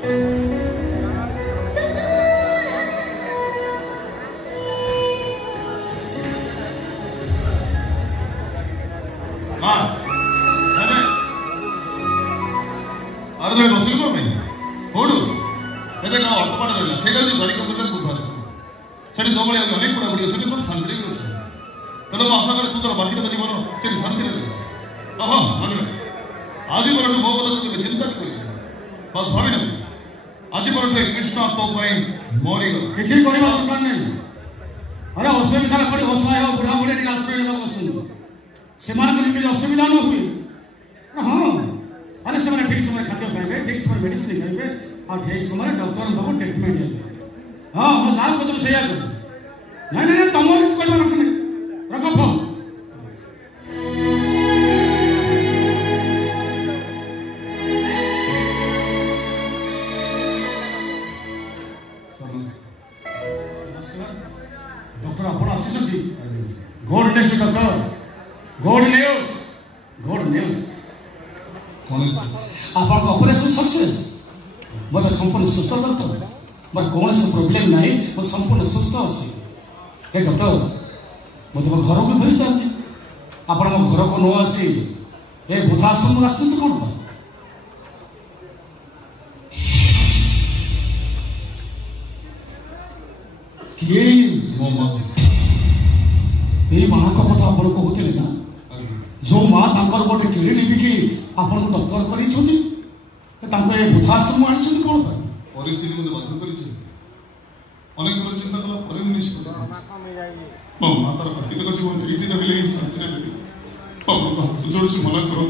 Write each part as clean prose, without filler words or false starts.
अरे बसिल कौन पे होडू एते का अल्पपाट रहला सेटा जे गरी कंपसन बुद्धाश्रम सेठी जो बळे अनेक पडा पडी सेठी तुम शांति रे अछि तनो आशा करे तू तोर बाकी तक जीवन सेठी शांति रे आहा मनले आज परंतु मो कथा तू चिंता करी बस भाबिन आज परंतु कृष्ण तो पई मोरी किसी कहबा दरकार नै अरे असुविधा पड़ी असहाय बुढ़ा बुढ़ी टी आश्रय लेबा बसुन सेमान के असुविधा न हुई हां अरे समय ठीक समय खाद्य खाइबे ठीक समय मेडिसिन खाइबे और ठीक समय डॉक्टर बाबू ट्रीटमेंट हेबे हां हम साल को तुम सया कर नहीं तुम किस कहबा रखने रखो फोन डॉक्टर आपण आसीसंती good news doctor good news आपन ऑपरेशन सक्सेस मोर संपूर्ण सुस्थ डॉक्टर मोर कौन से प्रॉब्लम नहीं मोर संपूर्ण सुस्थ अछि ए डॉक्टर मो तुम घर को भेज दे आपन मो घर को न आसी ए बुद्धाश्रम रास्ते तो कोन के मो मां ए मां को कथा आपन को होते ना जो मां तांकर गोटे केड़ी लिबिकी आपन को डॉक्टर करी छुनी तांको ए बुद्धाश्रम आनी छुनी कोन पर परिस्थिति को बाध्य करी छ अनेक थोर चिंता कला पर निश्चित मो मातार बाकी तक जीवन एटी रहले शांति रे तू जोड़ से मला करो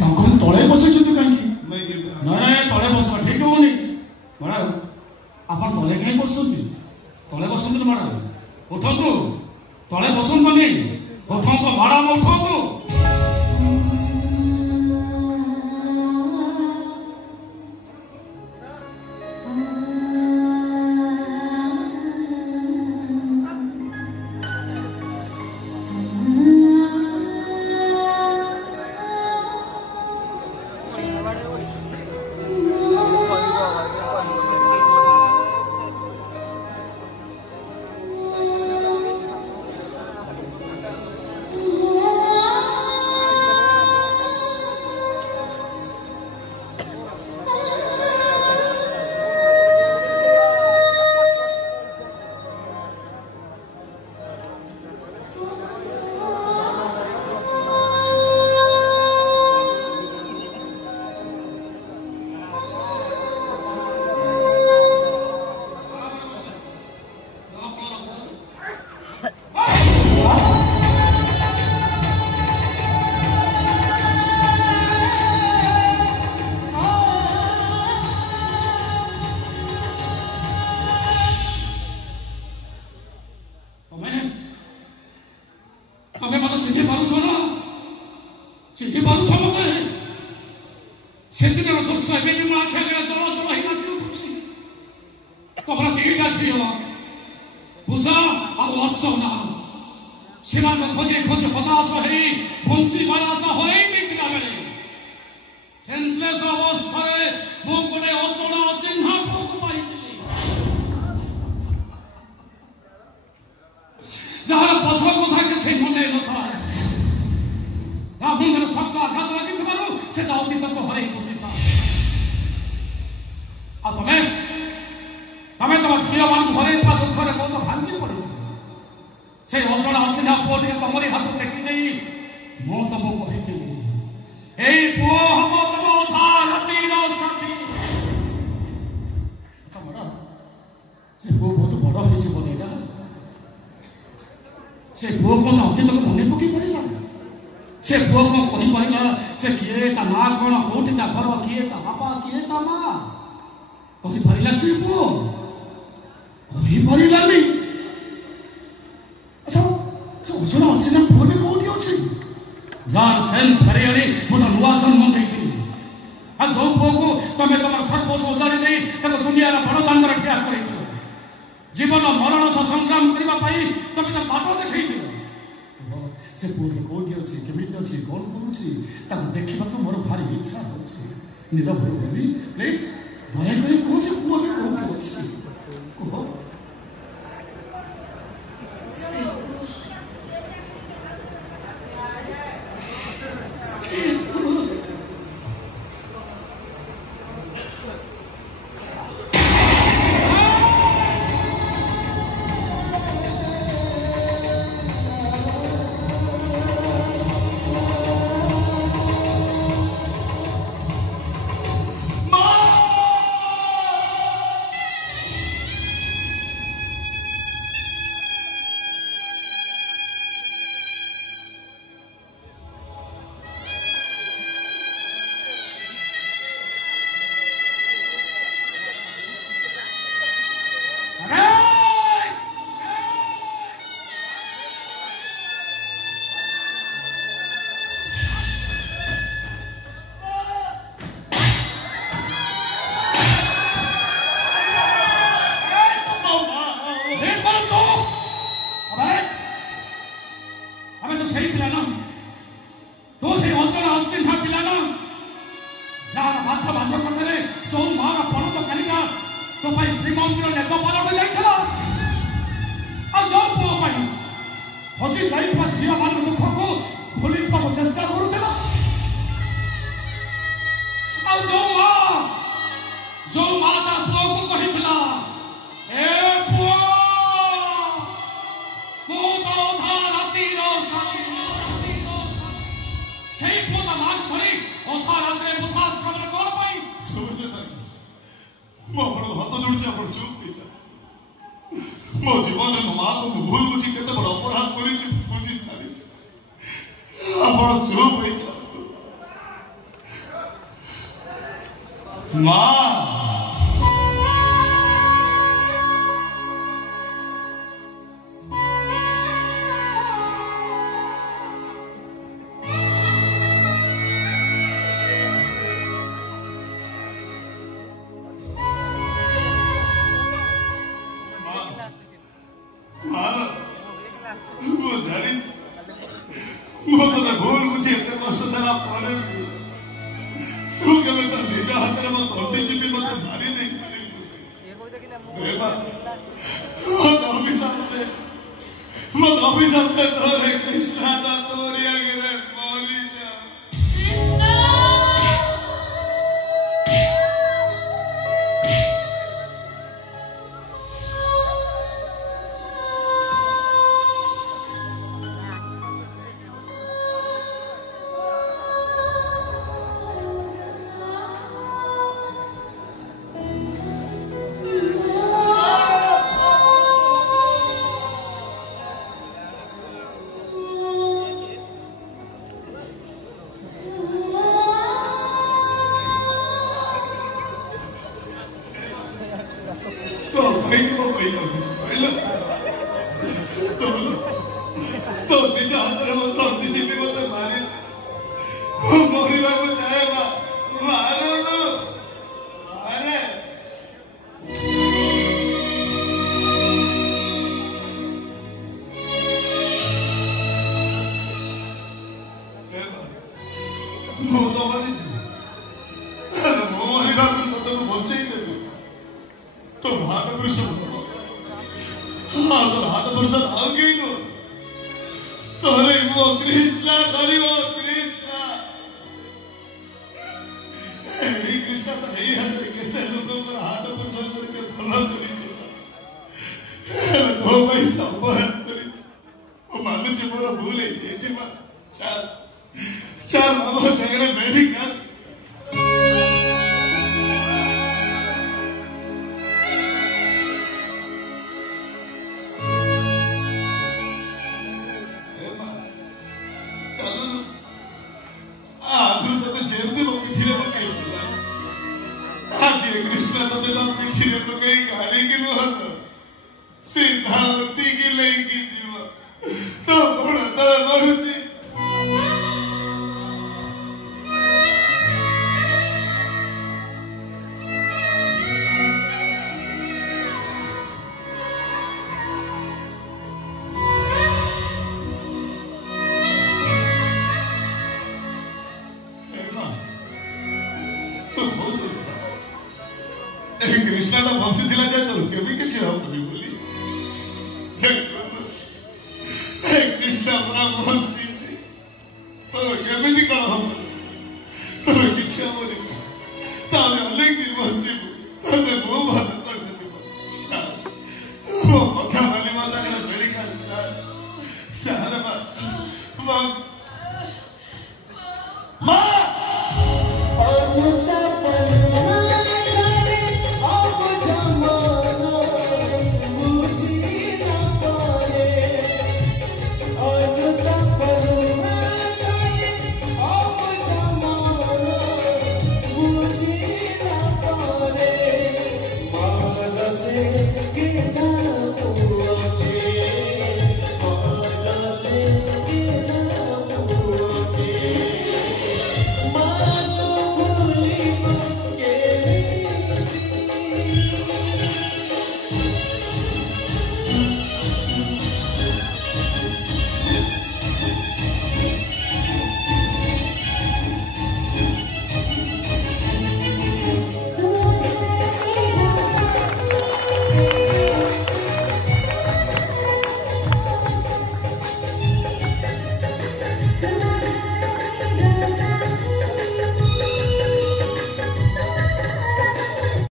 तांको तळे बसे छुती काई नहीं तळे बस ठीक होनी बड़ा आपन तळे काई बसंती तळे बसंती बड़ा उठंतु तळे बसंत माने उठंतु बड़ा उठंतु खोजे खोजे हताश है बंशी बायास है मित्रा बेले सेंसलेस अवस्था मो गोटे अचना चिन्ह को पाइथिली जहार पछ कथा किछि मने न था रामचंद्र सबका आघात लागि थबारु से अतीत को हरै बसिता आ तमे तम झियो मान घरे पा दुखरे बहुत भांगी पड़ी से अचना चिन्ह पोटे तमरी हाथ टेकी देई मो तमो कहिथिली एई पुओ हम तम उधार रतीर साथी अच्छा बड़ा से पुओ बहुत बड़ा होइछ बनेगा से पुओ को अतीत को मने पकी पड़िला से पुओ को कहि पड़िला से किए ता मां कोन कोठी ता घर किए ता बापा किए ता मां कहि पड़िला से पुओ कहि पड़िला नहीं अच्छा जो अच्छी ना पुओ कोठी अछि यार सेल्स हरियाणी मोर नुआ जन्म देइथिली आ जो पुओ को तमे तमर सर्व सोसारी दे तको दुनिया रा बड़ दांडर ठिया करिथिलो जीवन मरण से संग्राम करबा पाई तमे त बाटो देखैथिलो से पुओ कोठी अछि केमिति अछि कोन करूछि ताको देखिबा को मोर भारी इच्छा होछि नीरव होली प्लीज ଦୟାକରି କୁହ ସେ ପୁଅ ଏବେ କୋଉଠି ଅଛି କୁହ। কৃষ্ণটা বঞ্চিଥିଲା যায় তোর কেবি কিছু হবনি বলি কৃষ্ণ পুরা বঞ্চিছি তোর কেমিতি কଣ হব তোর কিছু হবনি তাহলে অনেক দিন বঞ্চিব